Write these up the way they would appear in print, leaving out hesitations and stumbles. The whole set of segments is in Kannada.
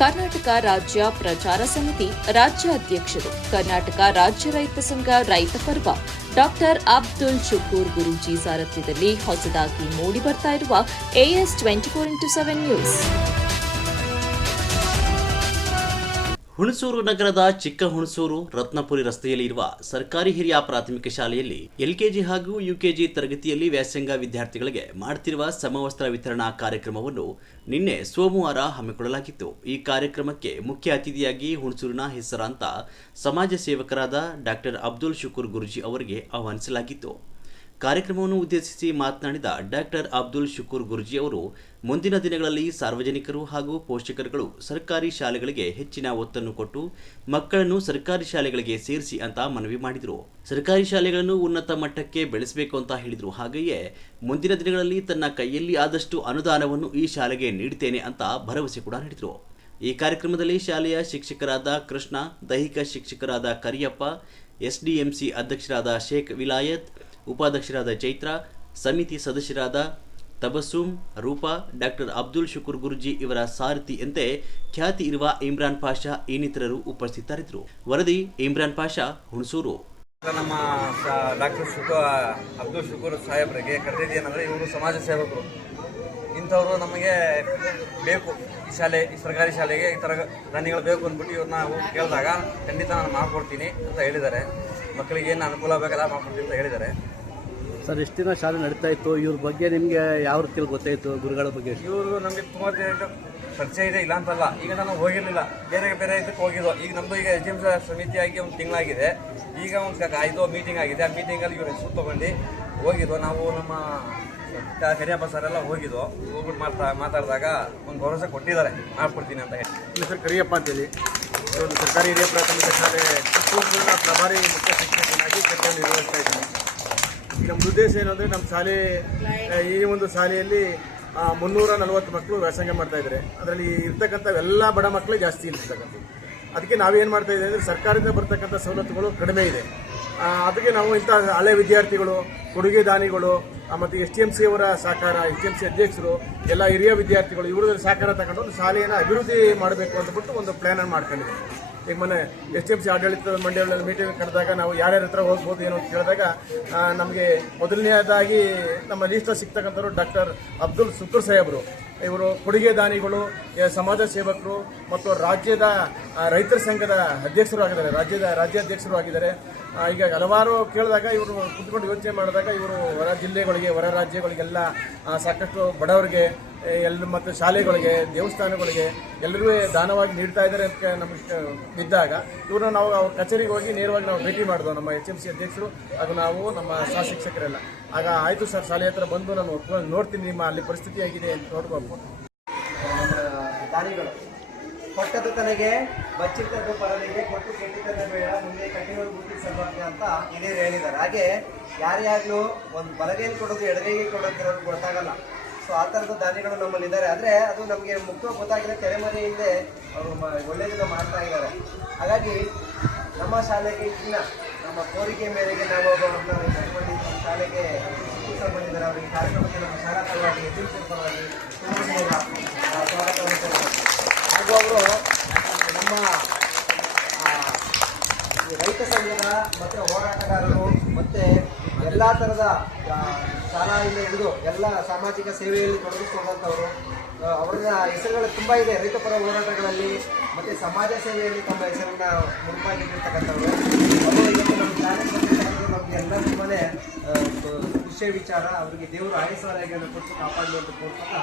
ಕರ್ನಾಟಕ ರಾಜ್ಯ ಪ್ರಚಾರ ಸಮಿತಿ ರಾಜ್ಯಾಧ್ಯಕ್ಷರು, ಕರ್ನಾಟಕ ರಾಜ್ಯ ರೈತ ಸಂಘ ರೈತ ಪರ್ವ, ಡಾಕ್ಟರ್ ಅಬ್ದುಲ್ ಶುಕೂರ್ ಗುರೂಜಿ ಸಾರಥ್ಯದಲ್ಲಿ ಹೊಸದಾಗಿ ಮೂಡಿಬರ್ತಾ ಇರುವ AS 24x7 ನ್ಯೂಸ್. ಹುಣಸೂರು ನಗರದ ಚಿಕ್ಕ ಹುಣಸೂರು ರತ್ನಪುರಿ ರಸ್ತೆಯಲ್ಲಿ ಇರುವ ಸರ್ಕಾರಿ ಹಿರಿಯ ಪ್ರಾಥಮಿಕ ಶಾಲೆಯಲ್ಲಿ LKG ಹಾಗೂ UKG ತರಗತಿಯಲ್ಲಿ ವ್ಯಾಸಂಗ ವಿದ್ಯಾರ್ಥಿಗಳಿಗೆ ಮಾಡುತ್ತಿರುವ ಸಮವಸ್ತ್ರ ವಿತರಣಾ ಕಾರ್ಯಕ್ರಮವನ್ನು ನಿನ್ನೆ ಸೋಮವಾರ ಹಮ್ಮಿಕೊಳ್ಳಲಾಗಿತ್ತು. ಈ ಕಾರ್ಯಕ್ರಮಕ್ಕೆ ಮುಖ್ಯ ಅತಿಥಿಯಾಗಿ ಹುಣಸೂರಿನ ಹೆಸರಾಂತ ಸಮಾಜ ಸೇವಕರಾದ ಡಾಕ್ಟರ್ ಅಬ್ದುಲ್ ಶುಕೂರ್ ಗುರೂಜಿ ಅವರಿಗೆ ಆಹ್ವಾನಿಸಲಾಗಿತ್ತು. ಕಾರ್ಯಕ್ರಮವನ್ನು ಉದ್ದೇಶಿಸಿ ಮಾತನಾಡಿದ ಡಾಕ್ಟರ್ ಅಬ್ದುಲ್ ಶುಕೂರ್ ಗುರೂಜಿ ಅವರು ಮುಂದಿನ ದಿನಗಳಲ್ಲಿ ಸಾರ್ವಜನಿಕರು ಹಾಗೂ ಪೋಷಕರುಗಳು ಸರ್ಕಾರಿ ಶಾಲೆಗಳಿಗೆ ಹೆಚ್ಚಿನ ಒತ್ತನ್ನು ಕೊಟ್ಟು ಮಕ್ಕಳನ್ನು ಸರ್ಕಾರಿ ಶಾಲೆಗಳಿಗೆ ಸೇರಿಸಿ ಅಂತ ಮನವಿ ಮಾಡಿದರು. ಸರ್ಕಾರಿ ಶಾಲೆಗಳನ್ನು ಉನ್ನತ ಮಟ್ಟಕ್ಕೆ ಬೆಳೆಸಬೇಕು ಅಂತ ಹೇಳಿದರು. ಹಾಗೆಯೇ ಮುಂದಿನ ದಿನಗಳಲ್ಲಿ ತನ್ನ ಕೈಯಲ್ಲಿ ಆದಷ್ಟು ಅನುದಾನವನ್ನು ಈ ಶಾಲೆಗೆ ನೀಡುತ್ತೇನೆ ಅಂತ ಭರವಸೆ ಕೂಡ ನೀಡಿದರು. ಈ ಕಾರ್ಯಕ್ರಮದಲ್ಲಿ ಶಾಲೆಯ ಶಿಕ್ಷಕರಾದ ಕೃಷ್ಣ, ದೈಹಿಕ ಶಿಕ್ಷಕರಾದ ಕರಿಯಪ್ಪ, SDMC ಅಧ್ಯಕ್ಷರಾದ ಶೇಖ್ ವಿಲಾಯತ್, ಉಪಾಧ್ಯಕ್ಷರಾದ ಚೈತ್ರ, ಸಮಿತಿ ಸದಸ್ಯರಾದ ತಬಸ್ಸುಮ್, ರೂಪಾ, ಡಾಕ್ಟರ್ ಅಬ್ದುಲ್ ಶುಕೂರ್ ಗುರೂಜಿ ಇವರ ಸಾರಥಿಯಂತೆ ಖ್ಯಾತಿ ಇರುವ ಇಮ್ರಾನ್ ಪಾಷಾ ಇನ್ನಿತರರು ಉಪಸ್ಥಿತರಿದ್ದರು. ವರದಿ ಇಮ್ರಾನ್ ಪಾಷಾ, ಹುಣಸೂರು. ನಮ್ಮ ಡಾಕ್ಟರ್ ಅಬ್ದುಲ್ ಶುಕೂರ್ ಸಾಹೇಬರಿಗೆ ಕರೆದಿದ್ದೇನೆಂದರೆ, ಇವರು ಸಮಾಜ ಸೇವಕರು. ಇಂಥವರು ನಮಗೆ ಬೇಕು, ಈ ಸರ್ಕಾರಿ ಶಾಲೆಗೆ ಈ ಥರ ದಾನಿಗಳು ಬೇಕು ಅಂದ್ಬಿಟ್ಟು ಇವ್ರನ್ನ ಕೇಳಿದಾಗ ಖಂಡಿತ ನಾನು ಮಾಡಿಕೊಡ್ತೀನಿ ಅಂತ ಹೇಳಿದ್ದಾರೆ. ಮಕ್ಕಳಿಗೆ ಏನು ಅನುಕೂಲ ಬೇಕಾದ ಮಾಡ್ಕೊಡ್ತೀನಿ ಅಂತ ಹೇಳಿದ್ದಾರೆ. ಸರ್, ಎಷ್ಟು ದಿನ ಶಾಲೆ ನಡೀತಾ ಇತ್ತು? ಇವ್ರ ಬಗ್ಗೆ ನಿಮಗೆ ಯಾವ ರೀತಿ ಗೊತ್ತಾಯಿತು? ಗುರುಗಳ ಬಗ್ಗೆ ಇವರು ನಮಗೆ ತುಂಬ ಪರಿಚಯ ಇದೆ, ಇಲ್ಲ ಅಂತಲ್ಲ. ಈಗ ನಾನು ಹೋಗಿರಲಿಲ್ಲ, ಬೇರೆ ಇದಕ್ಕೆ ಹೋಗಿದ್ದು. ಈಗ ನಮ್ಮದು ಈಗ SDMC ಸಮಿತಿಯಾಗಿ ಒಂದು ತಿಂಗಳಾಗಿದೆ. ಈಗ ಒಂದು ಮೀಟಿಂಗ್ ಆಗಿದೆ. ಆ ಮೀಟಿಂಗಲ್ಲಿ ಇವ್ರ ಹೆಸರು ತೊಗೊಂಡು ಹೋಗಿದ್ದು. ನಾವು ನಮ್ಮ ಕರಿಯಪ್ಪ ಸರ್ ಎಲ್ಲ ಹೋಗಿದ್ದು. ಹೋಗ್ಬಿಟ್ಟು ಮಾತಾಡಿದಾಗ ಒಂದು ಭರವಸೆ ಕೊಟ್ಟಿದ್ದಾರೆ, ಮಾಡ್ಕೊಡ್ತೀನಿ ಅಂತ ಹೇಳಿ. ಹೆಸರು ಕರಿಯಪ್ಪ ಅಂತೇಳಿ, ಒಂದು ಸರ್ಕಾರಿ ಹಿರಿಯ ಪ್ರಾಥಮಿಕ ಶಾಲೆ ಚಿಕ್ಕೂರಿನ ಪ್ರಭಾರಿ ಮುಖ್ಯ ಶಿಕ್ಷಕನಾಗಿ ಕೆಲಸ ನಿರ್ವಹಿಸ್ತಾ ಇದ್ದೀನಿ. ಈಗ ನಮ್ಮ ಉದ್ದೇಶ ಏನಂದರೆ, ನಮ್ಮ ಶಾಲೆ ಈ ಒಂದು ಶಾಲೆಯಲ್ಲಿ 340 ಮಕ್ಕಳು ವ್ಯಾಸಂಗ ಮಾಡ್ತಾ ಇದ್ದಾರೆ. ಅದರಲ್ಲಿ ಇರ್ತಕ್ಕಂಥ ಎಲ್ಲ ಬಡ ಮಕ್ಕಳೇ ಜಾಸ್ತಿ ಇರ್ತಕ್ಕಂಥದ್ದು. ಅದಕ್ಕೆ ನಾವೇನು ಮಾಡ್ತಾ ಇದ್ದೀವಿ ಅಂದರೆ, ಸರ್ಕಾರದಿಂದ ಬರ್ತಕ್ಕಂಥ ಸವಲತ್ತುಗಳು ಕಡಿಮೆ ಇದೆ. ಅದಕ್ಕೆ ನಾವು ಇಂಥ ಹಳೆ ವಿದ್ಯಾರ್ಥಿಗಳು, ಕೊಡುಗೆ ದಾನಿಗಳು ಮತ್ತು SDMC ಅವರ ಸಹಕಾರ, SDMC ಅಧ್ಯಕ್ಷರು, ಎಲ್ಲ ಹಿರಿಯ ವಿದ್ಯಾರ್ಥಿಗಳು ಇವರ ಸಹಕಾರ ತಗೊಂಡು ಒಂದು ಶಾಲೆಯನ್ನು ಅಭಿವೃದ್ಧಿ ಮಾಡಬೇಕು ಅಂತಬಿಟ್ಟು ಒಂದು ಪ್ಲ್ಯಾನನ್ನು ಮಾಡ್ಕೊಂಡಿದ್ದೀವಿ. ಈಗ ಮೊನ್ನೆ SDMC ಆಡಳಿತದ ಮಂಡಳಿಯಲ್ಲಿ ಮೀಟಿಂಗ್ ಕರೆದಾಗ ನಾವು ಯಾರ್ಯಾರ ಹತ್ರ ಹೋಗ್ಬೋದು ಏನೋ ಅಂತ ಕೇಳಿದಾಗ ನಮಗೆ ಮೊದಲನೆಯದಾಗಿ ನಮ್ಮ ಲೀಸ್ಟ್ ಸಿಗ್ತಕ್ಕಂಥವ್ರು ಡಾಕ್ಟರ್ ಅಬ್ದುಲ್ ಶುಕೂರ್ ಸಾಹೇಬರು. ಇವರು ಕೊಡುಗೆ ದಾನಿಗಳು, ಸಮಾಜ ಸೇವಕರು ಮತ್ತು ರಾಜ್ಯದ ರೈತರ ಸಂಘದ ಅಧ್ಯಕ್ಷರು ಆಗಿದ್ದಾರೆ, ರಾಜ್ಯಾಧ್ಯಕ್ಷರು ಆಗಿದ್ದಾರೆ. ಈಗ ಹಲವಾರು ಕೇಳಿದಾಗ ಇವರು ಕುತ್ಕೊಂಡು ಯೋಚನೆ ಮಾಡಿದಾಗ ಇವರು ಹೊರ ಜಿಲ್ಲೆಗಳಿಗೆ, ಹೊರ ರಾಜ್ಯಗಳಿಗೆಲ್ಲ ಸಾಕಷ್ಟು ಬಡವರಿಗೆ ಮತ್ತು ಶಾಲೆಗಳಿಗೆ, ದೇವಸ್ಥಾನಗಳಿಗೆ ಎಲ್ಲರಿಗೂ ದಾನವಾಗಿ ನೀಡ್ತಾ ಇದ್ದಾರೆ ಅಂತ ನಮಗೆ ಬಿದ್ದಾಗ ಇವ್ರನ್ನ ನಾವು ಅವ್ರ ಕಚೇರಿಗೆ ಹೋಗಿ ನೇರವಾಗಿ ನಾವು ಭೇಟಿ ಮಾಡಿದ್ವು, ನಮ್ಮ HMC ಅಧ್ಯಕ್ಷರು ಹಾಗೂ ನಾವು ನಮ್ಮ ಸಹ ಶಿಕ್ಷಕರೆಲ್ಲ. ಆಗ ಆಯಿತು ಸರ್, ಶಾಲೆ ಹತ್ರ ಬಂದು ನಾನು ನೋಡ್ತೀನಿ, ನಿಮ್ಮ ಅಲ್ಲಿ ಪರಿಸ್ಥಿತಿ ಆಗಿದೆ ಅಂತ ನೋಡ್ಬೇಕು. ದಾನಿಗಳು ಕೊಟ್ಟದ್ದು ತನಗೆ ಬಚ್ಚಿಟ್ಟದ್ದು ಪರನಿಗೆ, ಕೊಟ್ಟು ಕೆಟ್ಟಿದ್ದನ್ನು ಬೇಡ, ಮುಂದೆ ಕಟ್ಟಿಗಳು ಬುದ್ಧಿ ಸಲ್ವಾಗ್ಯ ಅಂತ ಹಿರಿಯರು ಹೇಳಿದ್ದಾರೆ. ಹಾಗೆ ಯಾರ್ಯಾಗಲೂ ಒಂದು ಬಲಗೈಲಿ ಕೊಡೋದು ಎಡಗೈಗೆ ಕೊಡೋದು ಗೊತ್ತಾಗಲ್ಲ. ಸೊ ಆ ಥರದ ದಾನಿಗಳು ನಮ್ಮಲ್ಲಿದ್ದಾರೆ. ಆದರೆ ಅದು ನಮಗೆ ಮುಖ್ಯವಾಗಿ ಗೊತ್ತಾಗಿದೆ, ತೆರೆಮರೆಯಿಂದ ಅವರು ಒಳ್ಳೆಯದನ್ನು ಮಾಡ್ತಾ ಇದ್ದಾರೆ. ಹಾಗಾಗಿ ನಮ್ಮ ಶಾಲೆಗೆ ಇನ್ನ ನಮ್ಮ ಕೋರಿಕೆ ಮೇರೆಗೆ ನಾವು ಒಬ್ಬರನ್ನ ಕರ್ಕೊಂಡು ನಮ್ಮ ಶಾಲೆಗೆ ಬಂದಿದ್ದಾರೆ. ಅವರಿಗೆ ಕಾರ್ಯಕ್ರಮಕ್ಕೆ ನಮ್ಮ ಶಾಲಾ ಪರವಾಗಿ, SDMC ಪರವಾಗಿ ಸ್ವಾಗತವನ್ನು ಹಾಗೂ ಅವರು ನಮ್ಮ ರೈತ ಸಂಘದ ಮತ್ತು ಹೋರಾಟಗಾರರು ಮತ್ತು ಎಲ್ಲ ಥರದ ಶಾಲೆಯಿಂದ ಹಿಡಿದು ಎಲ್ಲ ಸಾಮಾಜಿಕ ಸೇವೆಯಲ್ಲಿ ತೊಡಗಿಸಿಕೊಂಡಂಥವರು. ಅವರ ಹೆಸರುಗಳು ತುಂಬ ಇದೆ. ರೈತ ಪರ ಹೋರಾಟಗಳಲ್ಲಿ ಮತ್ತು ಸಮಾಜ ಸೇವೆಯಲ್ಲಿ ತಮ್ಮ ಹೆಸರನ್ನು ಮುಡುಪಾಗಿಟ್ಟಿರ್ತಕ್ಕಂಥವ್ರು. ಅವರು ಇವತ್ತು ನಮ್ಮ ಶಾಲೆಗೆ ಬಂದಿರ್ತಕ್ಕಂಥದ್ದು ನಮಗೆ ಎಲ್ಲ ತುಂಬಾ ಖುಷಿಯ ವಿಚಾರ. ಅವರಿಗೆ ದೇವರು ಆಯಸ್ಸಾರೋಗ್ಯವನ್ನು ಕೊಟ್ಟು ಕಾಪಾಡಲಿ ಅಂತ ಕೊಡ್ತಾ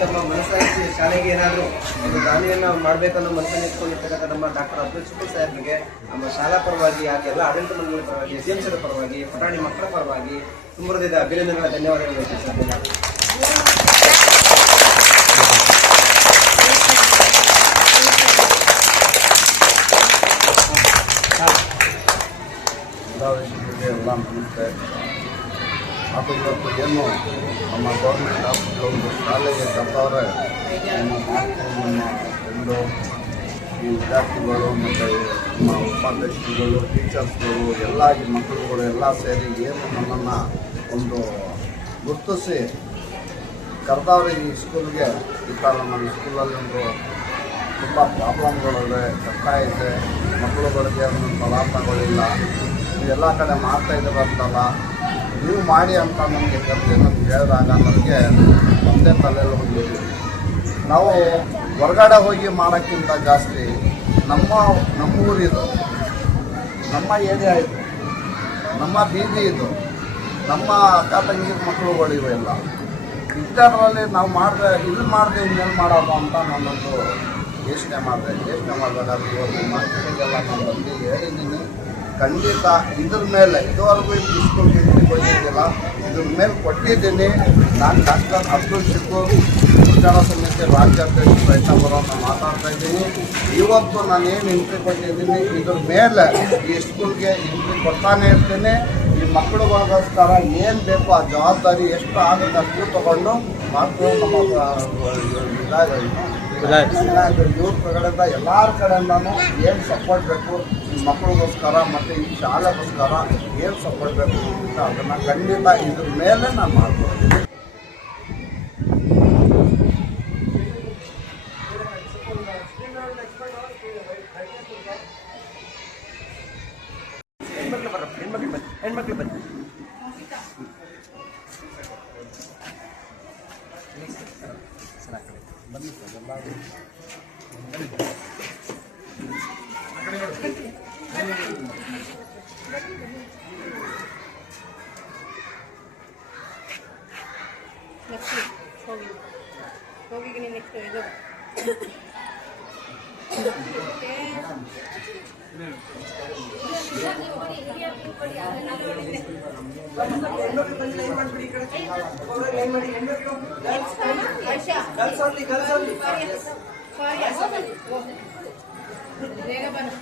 ತಮ್ಮ ಮನಸ್ಸಾಕ್ಷಿ ಶಾಲೆಗೆ ಏನಾದರೂ ಒಂದು ದಾನಿಯನ್ನು ಮಾಡಬೇಕನ್ನೋ ಮನಸ್ಸನ್ನು ಇಟ್ಕೊಂಡಿರ್ತಕ್ಕಂಥ ನಮ್ಮ ಡಾಕ್ಟರ್ ಅಬ್ದುಲ್ ಶುಕೂರ್ ಸಾಹೇಬ್ರಿಗೆ ನಮ್ಮ ಶಾಲಾ ಪರವಾಗಿ ಹಾಗೆ ಎಲ್ಲ ಆಡಳಿತ ಮಂಡಳಿ ಪರವಾಗಿ SDMC ಪರವಾಗಿ ಪುಟಾಣಿ ಮಕ್ಕಳ ಪರವಾಗಿ ತುಂಬ ಹೃದಯದ ಅಭಿನಂದನೆಗಳ ಧನ್ಯವಾದಗಳು ಎಲ್ಲ ನಮಸ್ತೆ. ಅದು ಇವತ್ತು ಏನು ನಮ್ಮ ಗೌರ್ಮೆಂಟ್ ಹಾಸ್ಪಿಟಲ್ ಒಂದು ಶಾಲೆಗೆ ಕರ್ತವ್ರೆ ನಮ್ಮ ಮಾಸ್ಟರು, ನಮ್ಮ ಫ್ರೆಂಡು, ಈ ವಿದ್ಯಾರ್ಥಿಗಳು ಮತ್ತು ನಮ್ಮ ಉಪಾಧ್ಯಕ್ಷರುಗಳು, ಟೀಚರ್ಸ್ಗಳು ಎಲ್ಲ ಈ ಮಕ್ಕಳುಗಳು ಎಲ್ಲ ಸೇರಿ ಏನು ನಮ್ಮನ್ನು ಒಂದು ಗುರುತಿಸಿ ಕರೆದವ್ರೆ ಈ ಸ್ಕೂಲ್ಗೆ. ಈ ಥರ ನಮ್ಮ ಸ್ಕೂಲಲ್ಲಿ ಒಂದು ತುಂಬ ಪ್ರಾಬ್ಲಮ್ಗಳಿವೆ, ಕಷ್ಟ ಇದೆ, ಮಕ್ಕಳುಗಳಿಗೆ ಒಂದು ಪದಾರ್ಥಗಳಿಲ್ಲ, ಎಲ್ಲ ಕಡೆ ಮಾಡ್ತಾಯಿದ್ದಾರಂತಲ್ಲ, ನೀವು ಮಾಡಿ ಅಂತ ನಮಗೆ ಕರೆದು ನಮ್ಗೆ ಹೇಳಿದಾಗ ನನಗೆ ಒಂದೇ ತಲೆಯಲ್ಲಿ ಬಂದಿದ್ದೀವಿ. ನಾವು ಹೊರಗಡೆ ಹೋಗಿ ಮಾಡೋಕ್ಕಿಂತ ಜಾಸ್ತಿ ನಮ್ಮ ಊರಿದು, ನಮ್ಮ ಏರಿಯಾ ಇದು, ನಮ್ಮ ಬೀದಿ ಇದು, ನಮ್ಮ ಅಕ್ಕ ತಂಗಿ ಮಕ್ಕಳುಗಳು ಇವೆಲ್ಲ ಇಷ್ಟರಲ್ಲಿ ನಾವು ಇದು ಮಾಡಿದೆ ಇನ್ನೇನು ಮಾಡೋದು ಅಂತ ನಾನೊಂದು ಯೋಚನೆ ಮಾಡಿದಾಗ ಇವತ್ತು ಮಾರ್ಕೆಟಿಗೆಲ್ಲ ನಾನು ಬಂದು ಹೇಳಿದ್ದೀನಿ. ಖಂಡಿತ ಇದ್ರ ಮೇಲೆ ಇದುವರೆಗೂ ಈ ಸ್ಕೂಲ್ ಬಂದಿದ್ದಿಲ್ಲ, ಇದ್ರ ಮೇಲೆ ಕೊಟ್ಟಿದ್ದೀನಿ. ನಾನು ಡಾಕ್ಟರ್ ಅಬ್ದುಲ್ ಶುಕೂರ್ ಪ್ರಚಾರ ಸಮಿತಿ ರಾಜ್ಯಾಧ್ಯಕ್ಷ ರೈತ ಬರೋನ್ನ ಮಾತಾಡ್ತಾ ಇದ್ದೀನಿ. ಇವತ್ತು ನಾನೇನು ಎಂಟ್ರಿ ಕೊಟ್ಟಿದ್ದೀನಿ ಇದ್ರ ಮೇಲೆ ಈ ಸ್ಕೂಲ್ಗೆ ಎಂಟ್ರಿ ಕೊಡ್ತಾನೆ ಇರ್ತೀನಿ. ಈ ಮಕ್ಕಳಿಗೋಸ್ಕರ ಏನು ಬೇಕೋ ಆ ಜವಾಬ್ದಾರಿ ಎಷ್ಟು ಆಗುತ್ತೆ ಅಷ್ಟು ತೊಗೊಂಡು ಮಕ್ಕಳು ಇವ್ರ ಕಡೆಯಿಂದ ಎಲ್ಲರ ಕಡೆಯಿಂದನೂ ಏನು ಸಪೋರ್ಟ್ ಬೇಕು ಈ ಮಕ್ಕಳಿಗೋಸ್ಕರ ಮತ್ತು ಈ ಶಾಲೆಗೋಸ್ಕರ ಏನು ಸಪೋರ್ಟ್ ಬೇಕು ಅಂತ ಅದನ್ನು ಖಂಡಿತ ಇದ್ರ ಮೇಲೆ ನಾನು ಮಾಡ್ಕೊಡ್ತೀನಿ. ಹೆಣ್ಮಕ್ಳು ಬನ್ನಿ. ಹೋಗಿ ನೆಕ್ಸ್ಟ್ ಇದು ಬೇಗ ಬನ್ನಿ.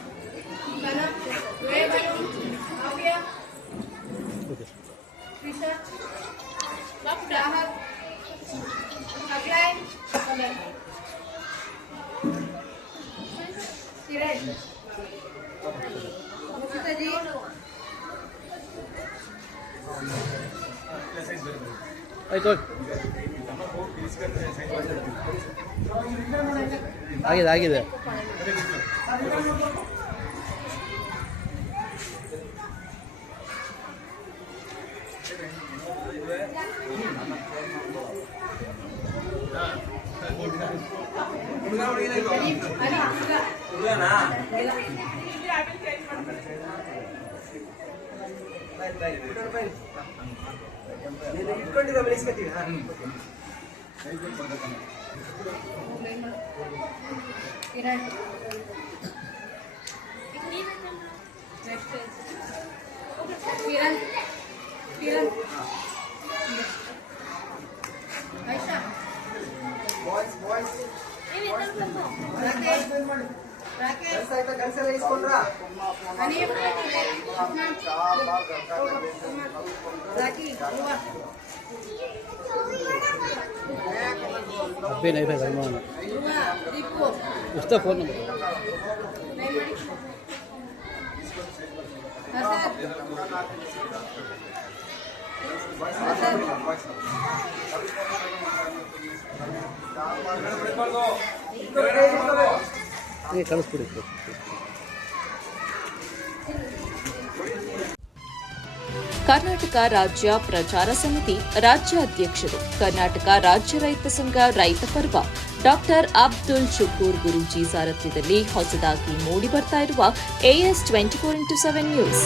ಆಯ್ತು ಆಗಿದೆ ಇಟ್ಕೊಂಡಿರೋ ಬೆಳೆಸ್ಕೊತೀವಿ. ಕೆಲಸ ಇಸ್ಕೊಂಡ್ರ अभी नहीं भाई घर उसका फ़ोन नंबर ये कಳಿಸ್ಬಿಡಿ ಕರ್ನಾಟಕ ರಾಜ್ಯ ಪ್ರಚಾರ ಸಮಿತಿ ರಾಜ್ಯ ಅಧ್ಯಕ್ಷರು ಕರ್ನಾಟಕ ರಾಜ್ಯ ರೈತ ಸಂಘ ರೈತ ಪರ್ವ ಡಾಕ್ಟರ್ ಅಬ್ದುಲ್ ಶುಕೂರ್ ಗುರೂಜಿ ಸಾರಥ್ಯದಲ್ಲಿ ಹೊಸದಾಗಿ ಮೂಡಿಬರ್ತಾ ಇರುವ AS 24x7 ನ್ಯೂಸ್.